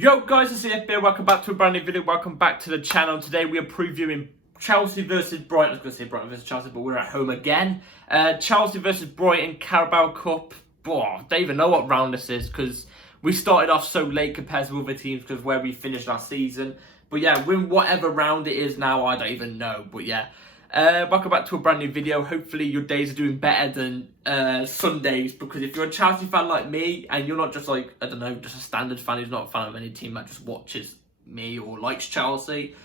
Yo guys, it's CFB. Welcome back to a brand new video. Welcome back to the channel. Today we are previewing Chelsea versus Brighton. I was going to say Brighton versus Chelsea, but we're at home again. Chelsea versus Brighton, Carabao Cup. I don't even know what round this is because we started off so late compared to other teams because where we finished last season. But yeah, we're in whatever round it is now, I don't even know. But yeah, welcome back to a brand new video. Hopefully your days are doing better than Sundays, because if you're a Chelsea fan like me and you're not just like, I don't know, just a standard fan who's not a fan of any team that just watches me or likes Chelsea,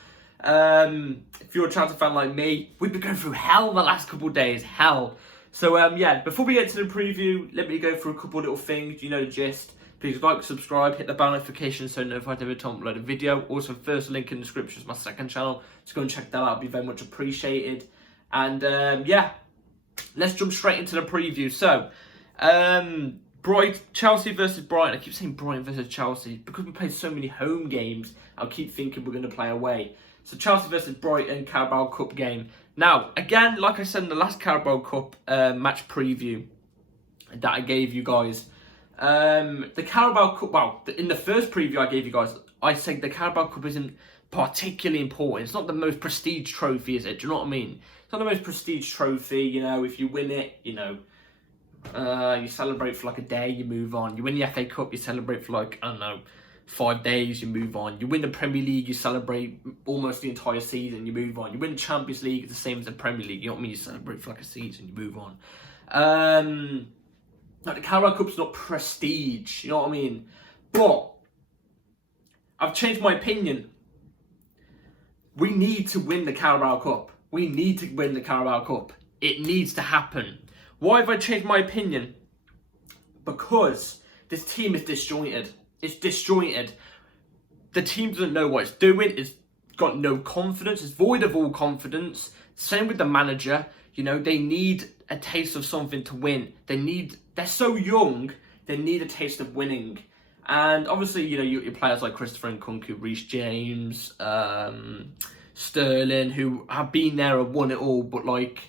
if you're a Chelsea fan like me, we've been going through hell the last couple of days, hell. So yeah, before we get to the preview, let me go through a couple of little things. You know the gist. Please like, subscribe, hit the bell notification so notified every time I upload a video. Also, first link in the description is my second channel, so go and check that out. It'd be very much appreciated. And yeah, let's jump straight into the preview. So, Chelsea versus Brighton. I keep saying Brighton versus Chelsea because we played so many home games. I'll keep thinking we're going to play away. So Chelsea versus Brighton, Carabao Cup game. Now, again, like I said in the last Carabao Cup match preview that I gave you guys, the Carabao Cup, well, in the first preview I gave you guys, I said the Carabao Cup isn't particularly important. It's not the most prestige trophy, is it? Do you know what I mean? It's not the most prestige trophy. You know, if you win it, you know, you celebrate for like a day, you move on. You win the FA Cup, you celebrate for like, I don't know, 5 days, you move on. You win the Premier League, you celebrate almost the entire season, you move on. You win the Champions League, it's the same as the Premier League. You know what I mean? You celebrate for like a season, you move on. Like the Carabao Cup's not prestige, you know what I mean? But I've changed my opinion. We need to win the Carabao Cup. We need to win the Carabao Cup. It needs to happen. Why have I changed my opinion? Because this team is disjointed. It's disjointed. The team doesn't know what it's doing. It's got no confidence. It's void of all confidence. Same with the manager. You know, they need a taste of something to win. They're so young, they need a taste of winning. And obviously, you know, your players like Christopher Nkunku, Reece James, Sterling, who have been there and won it all, but like,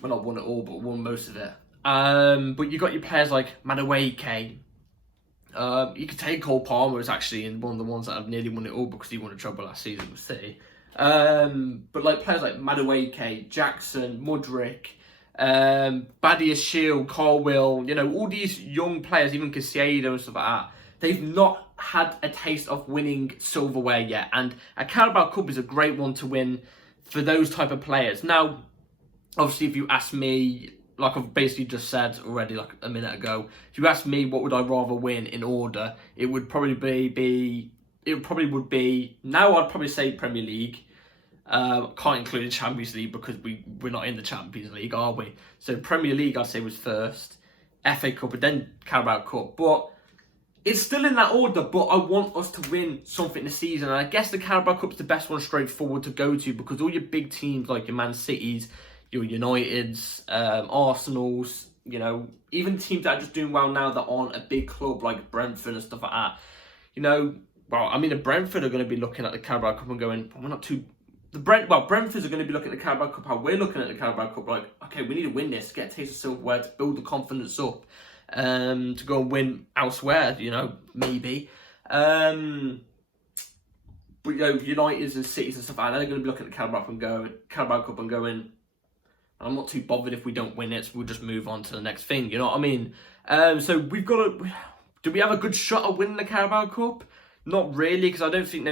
well, not won it all, but won most of it. But you got your players like Madueke. You could take Cole Palmer as actually in one of the ones that have nearly won it all because he won a treble last season with City. But like players like Madueke, Jackson, Mudryk, Badia Shield, Carwell, you know, all these young players, even Casado and stuff like that, they've not had a taste of winning silverware yet. And a Carabao Cup is a great one to win for those type of players. Now, obviously, if you ask me, like I've basically just said already like a minute ago, if you ask me what would I rather win in order, it would probably be now I'd probably say Premier League. Can't include the Champions League because we're not in the Champions League, are we? So Premier League I'd say was first, FA Cup and then Carabao Cup. But it's still in that order, but I want us to win something this season. And I guess the Carabao Cup's the best one straightforward to go to because all your big teams like your Man Cities, your Uniteds, Arsenals, you know, even teams that are just doing well now that aren't a big club like Brentford and stuff like that, you know, well, I mean, the Brentford are going to be looking at the Carabao Cup and going, well, we're not too... Brentford are going to be looking at the Carabao Cup how we're looking at the Carabao Cup, like, okay, we need to win this, get a taste of silverware, to build the confidence up, to go and win elsewhere, you know, maybe. But, you know, Uniteds and Cities and stuff like that, they're going to be looking at the Carabao Cup and going, I'm not too bothered if we don't win it, so we'll just move on to the next thing, you know what I mean? So we've got to... Do we have a good shot at winning the Carabao Cup? Not really, because I don't think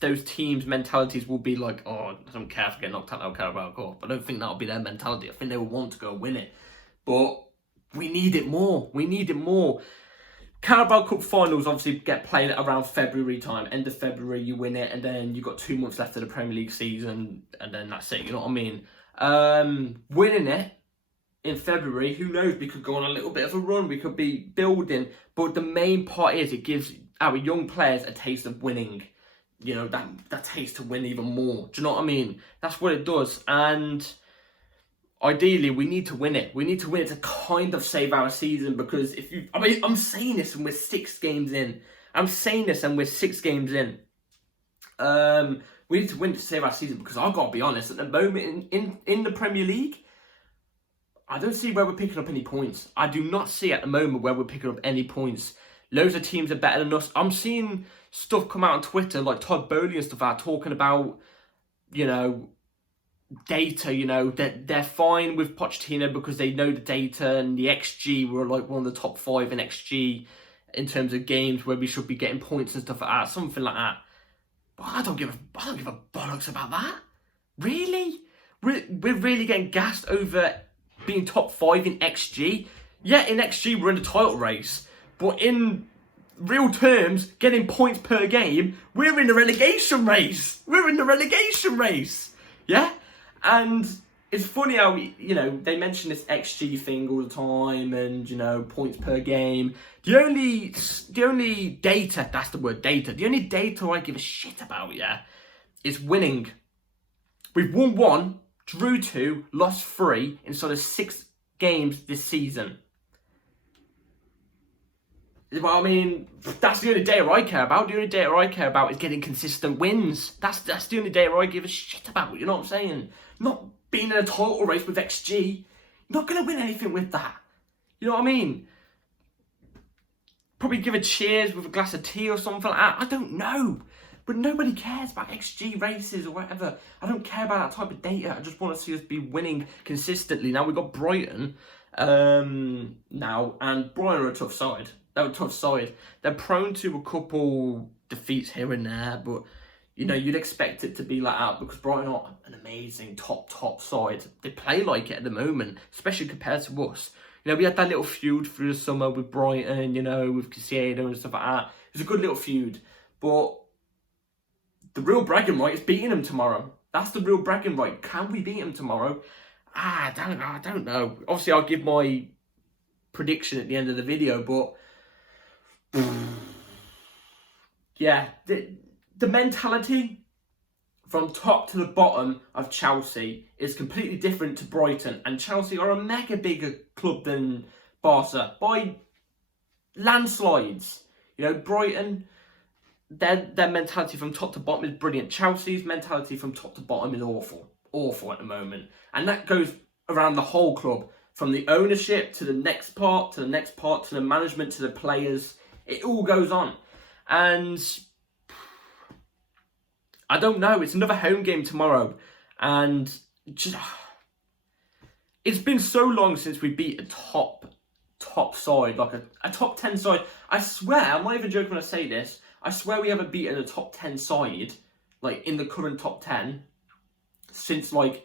those teams' mentalities will be like, oh, I don't care if I get knocked out of Carabao Cup. I don't think that'll be their mentality. I think they will want to go win it. But we need it more. We need it more. Carabao Cup finals obviously get played around February time. End of February, you win it, and then you've got 2 months left of the Premier League season, and then that's it, you know what I mean? Winning it in February, who knows, we could go on a little bit of a run, we could be building, but the main part is it gives our young players a taste of winning, you know, that taste to win even more. Do you know what I mean? That's what it does. And ideally, we need to win it. We need to win it to kind of save our season because I'm saying this and we're 6 games in. We need to win to save our season because I've got to be honest, at the moment in the Premier League, I don't see where we're picking up any points. I do not see at the moment where we're picking up any points. Loads of teams are better than us. I'm seeing stuff come out on Twitter, like Todd Bowley and stuff like that, talking about, you know, data, you know, that they're fine with Pochettino because they know the data, and the XG were like one of the top 5 in XG in terms of games where we should be getting points and stuff like that, something like that. But I don't give a bollocks about that. Really? We're really getting gassed over being top 5 in XG? Yeah, in XG we're in the title race, but in real terms, getting points per game, we're in the relegation race. We're in the relegation race. Yeah? And it's funny how, you know, they mention this XG thing all the time and, you know, points per game. The only data, that's the word, data. The only data I give a shit about, yeah, is winning. We've won 1, drew 2, lost 3 inside of 6 games this season. Well, I mean, that's the only data I care about. The only data I care about is getting consistent wins. That's the only data I give a shit about, you know what I'm saying? Not being in a title race with XG. You're not going to win anything with that. You know what I mean? Probably give a cheers with a glass of tea or something like that. I don't know. But nobody cares about XG races or whatever. I don't care about that type of data. I just want to see us be winning consistently. Now, we've got Brighton now, and Brighton are a tough side. They're a tough side. They're prone to a couple defeats here and there, but, you know, you'd expect it to be like that because Brighton are an amazing top side. They play like it at the moment, especially compared to us. You know, we had that little feud through the summer with Brighton, you know, with Casado and stuff like that. It was a good little feud, but the real bragging right is beating them tomorrow. That's the real bragging right. Can we beat them tomorrow? I don't know. Obviously, I'll give my prediction at the end of the video, but yeah, the mentality from top to the bottom of Chelsea is completely different to Brighton, and Chelsea are a mega bigger club than Barca by landslides. You know, Brighton, their mentality from top to bottom is brilliant. Chelsea's mentality from top to bottom is awful at the moment, and that goes around the whole club, from the ownership to the next part, to the next part, to the management, to the players. It all goes on. And I don't know. It's another home game tomorrow. And just, it's been so long since we beat a top side, like a top 10 side. I swear, I'm not even joking when I say this. I swear we haven't beaten a top 10 side, like in the current top 10, since like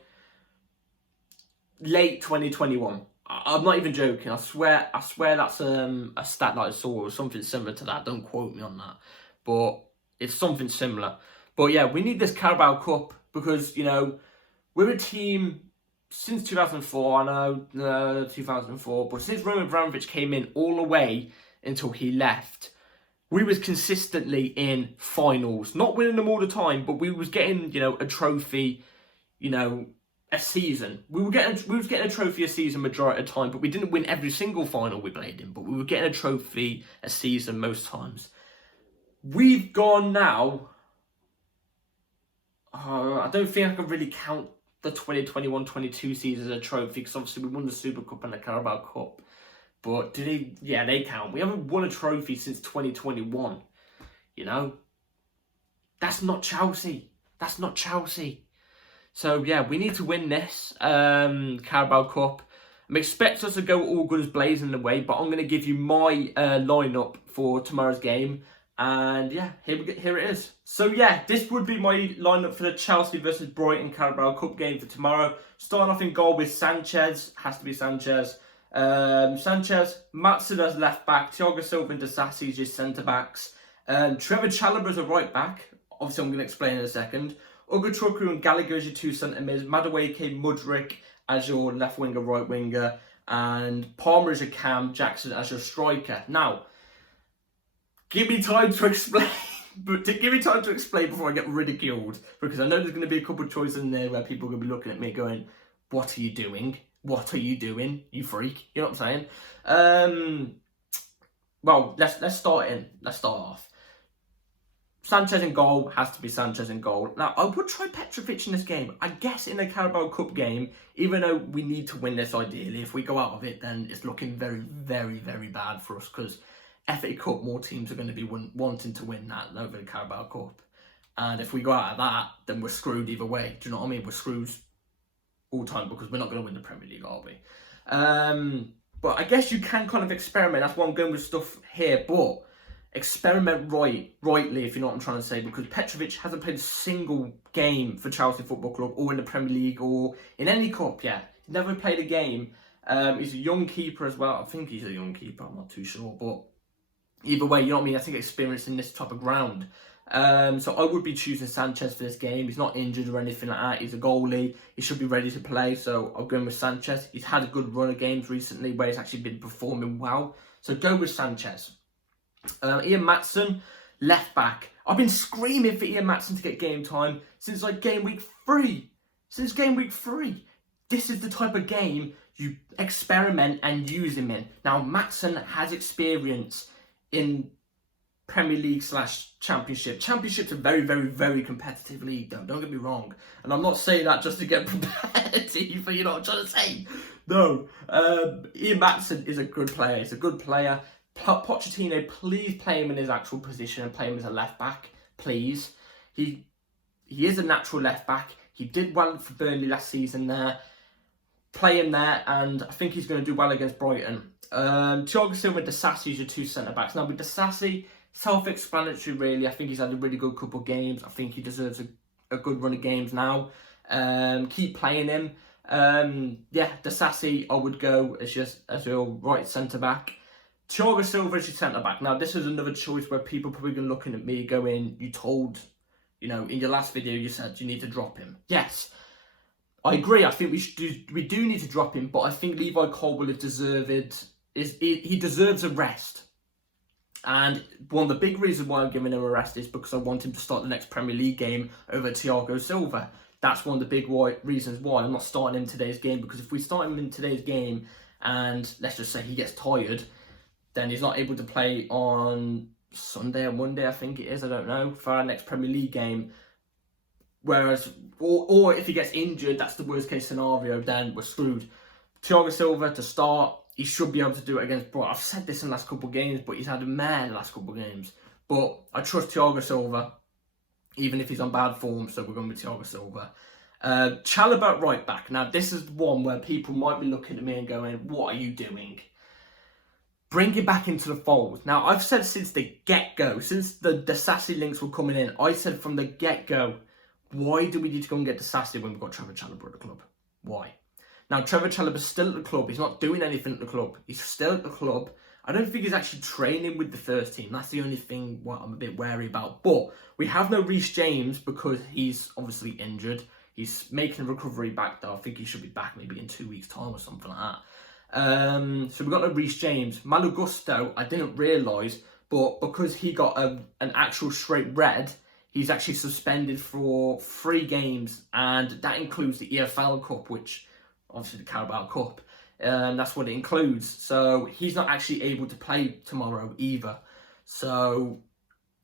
late 2021. I'm not even joking. I swear that's a stat that I saw or something similar to that. Don't quote me on that, but it's something similar. But yeah, we need this Carabao Cup because, you know, we're a team since 2004. I know 2004, but since Roman Abramovich came in all the way until he left, we was consistently in finals, not winning them all the time, but we was getting, you know, a trophy, you know, a season. We was getting a trophy a season majority of the time, but we didn't win every single final we played in, but we were getting a trophy a season most times. We've gone now, I don't think I can really count the 2021-22 season as a trophy, because obviously we won the Super Cup and the Carabao Cup. But they count. We haven't won a trophy since 2021. You know? That's not Chelsea. That's not Chelsea. So yeah, we need to win this Carabao Cup. I'm expecting us to go all guns blazing away, but I'm going to give you my lineup for tomorrow's game. And yeah, here it is. So yeah, this would be my lineup for the Chelsea versus Brighton Carabao Cup game for tomorrow. Starting off in goal with Sanchez. Has to be Sanchez. Sanchez, Matson as left back, Thiago Silva and Disasi as your centre backs, Trevor Chalobah as a right back. Obviously, I'm going to explain in a second. Ugochukwu and Gallagher as your two centre mids, Madueke, Mudryk as your left winger, right winger, and Palmer as your cam, Jackson as your striker. Now, give me time to explain. But give me time to explain before I get ridiculed, because I know there's going to be a couple of choices in there where people are going to be looking at me going, "What are you doing? What are you doing, you freak?" You know what I'm saying? Well, let's start off. Sanchez in goal, has to be Sanchez in goal. Now, I would try Petrovic in this game. I guess in the Carabao Cup game, even though we need to win this ideally, if we go out of it, then it's looking very, very, very bad for us, because FA Cup, more teams are going to be wanting to win that over the Carabao Cup. And if we go out of that, then we're screwed either way. Do you know what I mean? We're screwed all the time because we're not going to win the Premier League, are we? But I guess you can kind of experiment. That's why I'm going with stuff here. But experiment rightly, if you know what I'm trying to say. Because Petrovic hasn't played a single game for Chelsea Football Club or in the Premier League or in any cup yet. He's never played a game. He's a young keeper as well. I think he's a young keeper. I'm not too sure. But either way, you know what I mean? I think experience in this type of ground. So I would be choosing Sanchez for this game. He's not injured or anything like that. He's a goalie. He should be ready to play. So I'll go with Sanchez. He's had a good run of games recently where he's actually been performing well. So go with Sanchez. Ian Maatsen, left back. I've been screaming for Ian Maatsen to get game time since like game week 3. Since game week 3. This is the type of game you experiment and use him in. Now Maatsen has experience in Premier League / Championship. Championship's a very, very, very competitive league, though. Don't get me wrong. And I'm not saying that just to get competitive, but you know what I'm trying to say. No. Ian Maatsen is a good player. He's a good player. Pochettino, please play him in his actual position and play him as a left back, please. He is a natural left back. He did well for Burnley last season there. Play him there, and I think he's going to do well against Brighton. Thiago Silva and Disasi is your 2 centre-backs. Now, with Disasi, self-explanatory, really. I think he's had a really good couple of games. I think he deserves a good run of games now. Keep playing him. Disasi, I would go as your right centre-back. Thiago Silva is your centre-back. Now, this is another choice where people probably going to looking at me going, you told, you know, in your last video, you said you need to drop him. Yes, I agree. I think we do need to drop him, but I think Levi Colwill he deserves a rest. And one of the big reasons why I'm giving him a rest is because I want him to start the next Premier League game over Thiago Silva. That's one of the big reasons why I'm not starting him in today's game, because if we start him in today's game and let's just say he gets tired, then he's not able to play on Sunday or Monday, I think it is, I don't know, for our next Premier League game. Whereas, or if he gets injured, that's the worst case scenario, then we're screwed. Thiago Silva to start, he should be able to do it against Brighton. I've said this in the last couple of games, but he's had a mare the last couple of games. But I trust Thiago Silva, even if he's on bad form, so we're going with Thiago Silva. Chalobah right back. Now, this is one where people might be looking at me and going, what are you doing? Bring him back into the fold. Now, I've said since the get-go, since the Disasi links were coming in, I said from the get-go, why do we need to go and get Disasi when we've got Trevor Chalobah at the club? Why? Now, Trevor Chalobah's still at the club. He's not doing anything at the club. He's still at the club. I don't think he's actually training with the first team. That's the only thing what I'm a bit wary about. But we have no Reece James because he's obviously injured. He's making a recovery back, though. I think he should be back maybe in 2 weeks' time or something like that. So we've got no Reece James. Malo Gusto, I didn't realise, but because he got an actual straight red, he's actually suspended for 3 games, and that includes the EFL Cup, which obviously the Carabao Cup. That's what it includes. So he's not actually able to play tomorrow either. So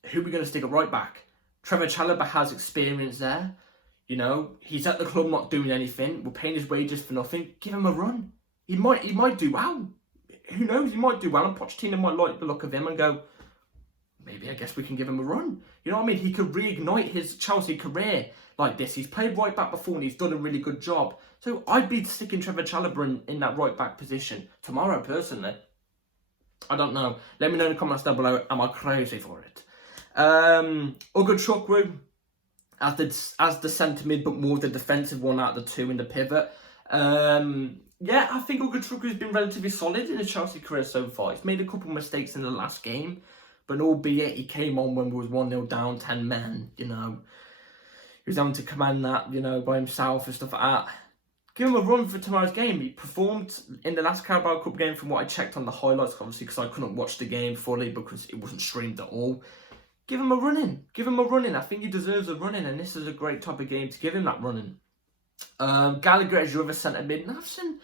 who are we going to stick at right back? Trevor Chalobah has experience there. You know, he's at the club not doing anything. We're paying his wages for nothing. Give him a run. He might do well. Who knows? He might do well, and Pochettino might like the look of him and go, maybe I guess we can give him a run. You know what I mean? He could reignite his Chelsea career like this. He's played right back before and he's done a really good job. So I'd be sticking Trevor Chalobah in that right back position tomorrow, personally. I don't know. Let me know in the comments down below. Am I crazy for it? Ugo Chukwu as the centre mid, but more the defensive one out of the 2 in the pivot. Yeah, I think Ugo Chukwu has been relatively solid in his Chelsea career so far. He's made a couple of mistakes in the last game, but albeit he came on when we was 1-0 down, 10 men, you know. He was having to command that, you know, by himself and stuff like that. Give him a run for tomorrow's game. He performed in the last Carabao Cup game from what I checked on the highlights, obviously, because I couldn't watch the game fully because it wasn't streamed at all. Give him a run-in. Give him a run-in. I think he deserves a run-in, and this is a great type of game to give him that run-in. Gallagher as your other centre mid. And I've seen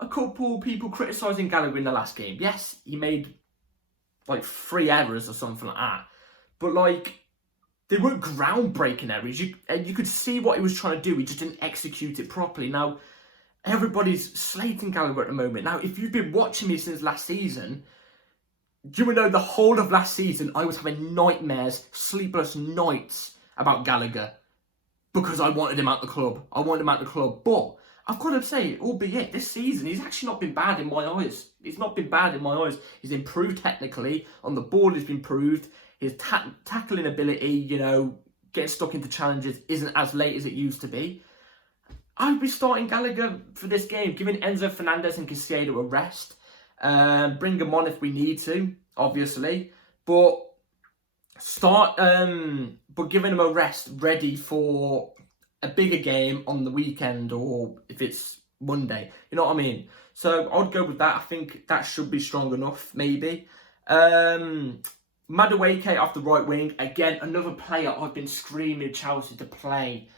a couple people criticising Gallagher in the last game. Yes, he made like 3 errors or something like that. But like, they weren't groundbreaking errors. You could see what he was trying to do. He just didn't execute it properly. Now, everybody's slating Gallagher at the moment. Now, if you've been watching me since last season, Do you know the whole of last season I was having nightmares, sleepless nights about Gallagher because I wanted him out the club. But I've got to say, albeit this season, he's actually not been bad in my eyes. He's not been bad in my eyes. He's improved technically. On the ball, he's improved. His tackling ability, getting stuck into challenges isn't as late as it used to be. I'd be starting Gallagher for this game, giving Enzo Fernandez and Caicedo a rest. Bring them on if we need to, obviously. But but giving them a rest ready for a bigger game on the weekend, or if it's Monday. You know what I mean? So I'd go with that. I think that should be strong enough, maybe. Madueke off the right wing. Again, another player I've been screaming Chelsea to play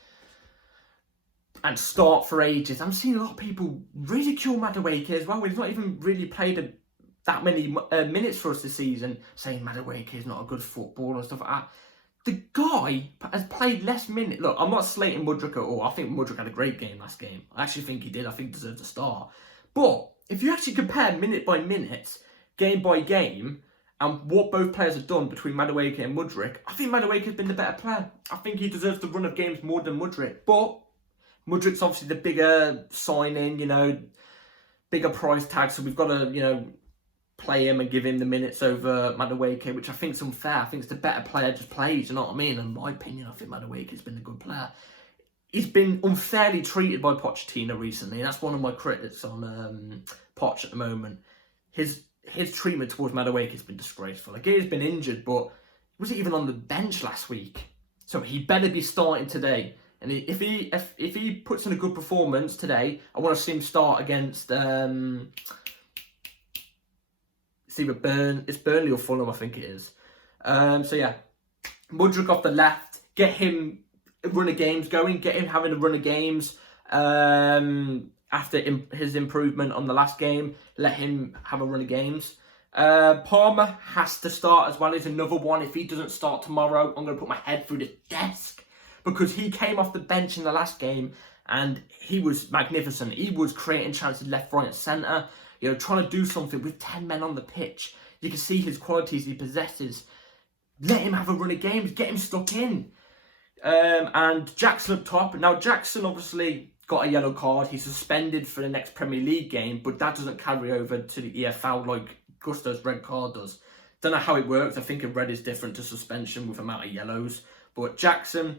and start for ages. I'm seeing a lot of people ridicule Madueke as well. He's not even really played that many minutes for us this season, saying Madueke is not a good footballer and stuff like that. The guy has played less minutes. Look, I'm not slating Mudryk at all. I think Mudryk had a great game last game. I actually think he did. I think he deserved a start. But if you actually compare minute by minute, game by game, and what both players have done between Madueke and Mudryk, I think Madueke has been the better player. I think he deserves the run of games more than Mudryk. But Mudryk's obviously the bigger signing, bigger price tag, so we've got to, play him and give him the minutes over Madueke, which I think is unfair. I think it's the better player just plays, you know what I mean? In my opinion, I think Madueke's been a good player. He's been unfairly treated by Pochettino recently, and that's one of my critics on Poch at the moment. His treatment towards Madueke has been disgraceful. Like, he's been injured, but he wasn't even on the bench last week. So he better be starting today. And if he puts in a good performance today, I want to see him start against it's Burnley or Fulham, I think it is. So yeah, Mudryk off the left, get him a run of games going, get him having a run of games after his improvement on the last game. Let him have a run of games. Palmer has to start as well. He's another one. If he doesn't start tomorrow, I'm going to put my head through the desk, because he came off the bench in the last game and he was magnificent. He was creating chances left, right and centre, trying to do something with 10 men on the pitch. You can see his qualities he possesses. Let him have a run of games, get him stuck in. And Jackson up top. Now, Jackson obviously got a yellow card. He's suspended for the next Premier League game, but that doesn't carry over to the EFL like Gusto's red card does. Don't know how it works. I think a red is different to suspension with amount of yellows. But Jackson,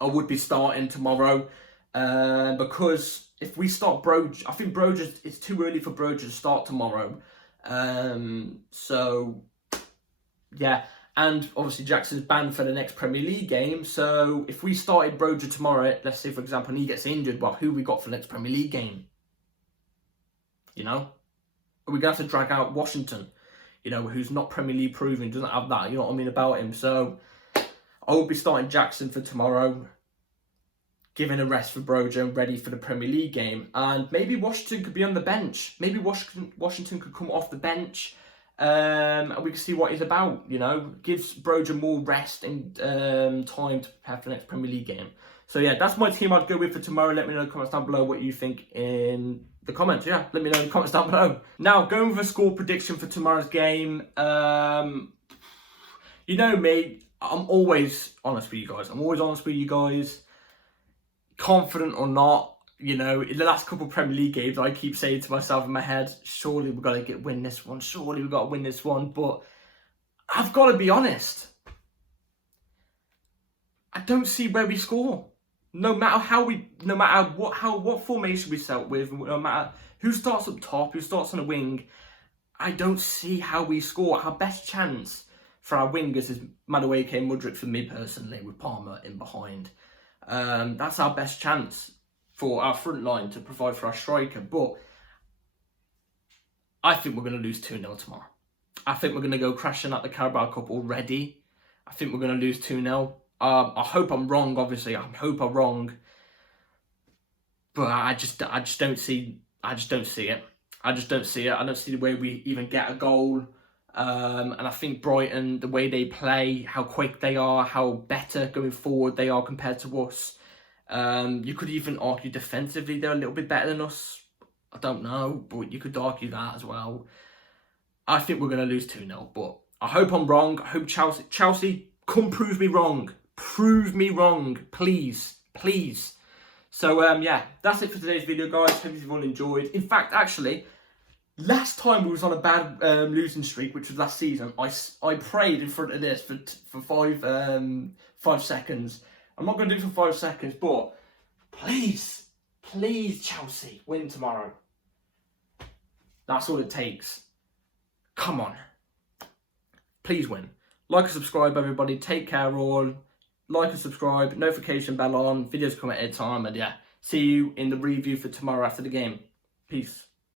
I would be starting tomorrow because if we start Broja, I think it's too early for Broja to start tomorrow. So, yeah. And obviously Jackson's banned for the next Premier League game. So if we started Broja tomorrow, let's say, for example, and he gets injured, well, who we got for the next Premier League game? Are we going to have to drag out Washington, who's not Premier League proven, doesn't have that, you know what I mean, about him. So I will be starting Jackson for tomorrow, giving a rest for Broja and ready for the Premier League game. And maybe Washington could be on the bench. Maybe Washington could come off the bench and we can see what he's about, Gives Broja more rest and time to prepare for the next Premier League game. So yeah, that's my team I'd go with for tomorrow. Let me know in the comments down below what you think in the comments. Yeah, let me know in the comments down below. Now, going with a score prediction for tomorrow's game. You know me, I'm always honest with you guys. Confident or not, in the last couple of Premier League games, I keep saying to myself in my head, surely we've got to win this one. Surely we've got to win this one. But I've got to be honest. I don't see where we score. No matter what formation we set with, no matter who starts up top, who starts on a wing, I don't see how we score. Our best chance for our wingers is Madueke and Mudryk for me personally, with Palmer in behind. That's our best chance for our front line to provide for our striker. But I think we're going to lose 2-0 tomorrow. I think we're going to go crashing at the Carabao Cup already. I think we're going to lose 2-0. I hope I'm wrong, obviously. I hope I'm wrong. But I just don't see it. I just don't see it. I don't see the way we even get a goal. And I think Brighton, the way they play, how quick they are, how better going forward they are compared to us. You could even argue defensively they're a little bit better than us. I don't know, but you could argue that as well. I think we're going to lose 2-0, but I hope I'm wrong. I hope Chelsea, come prove me wrong. Prove me wrong, please. Please. So, yeah, that's it for today's video, guys. Hope everyone enjoyed. In fact, actually, last time we was on a bad losing streak, which was last season, I prayed in front of this for 5 seconds. I'm not going to do it for 5 seconds, but please, please, Chelsea, win tomorrow. That's all it takes. Come on. Please win. Like and subscribe, everybody. Take care, all. Like and subscribe. Notification bell on. Videos come at a time. And yeah, see you in the review for tomorrow after the game. Peace.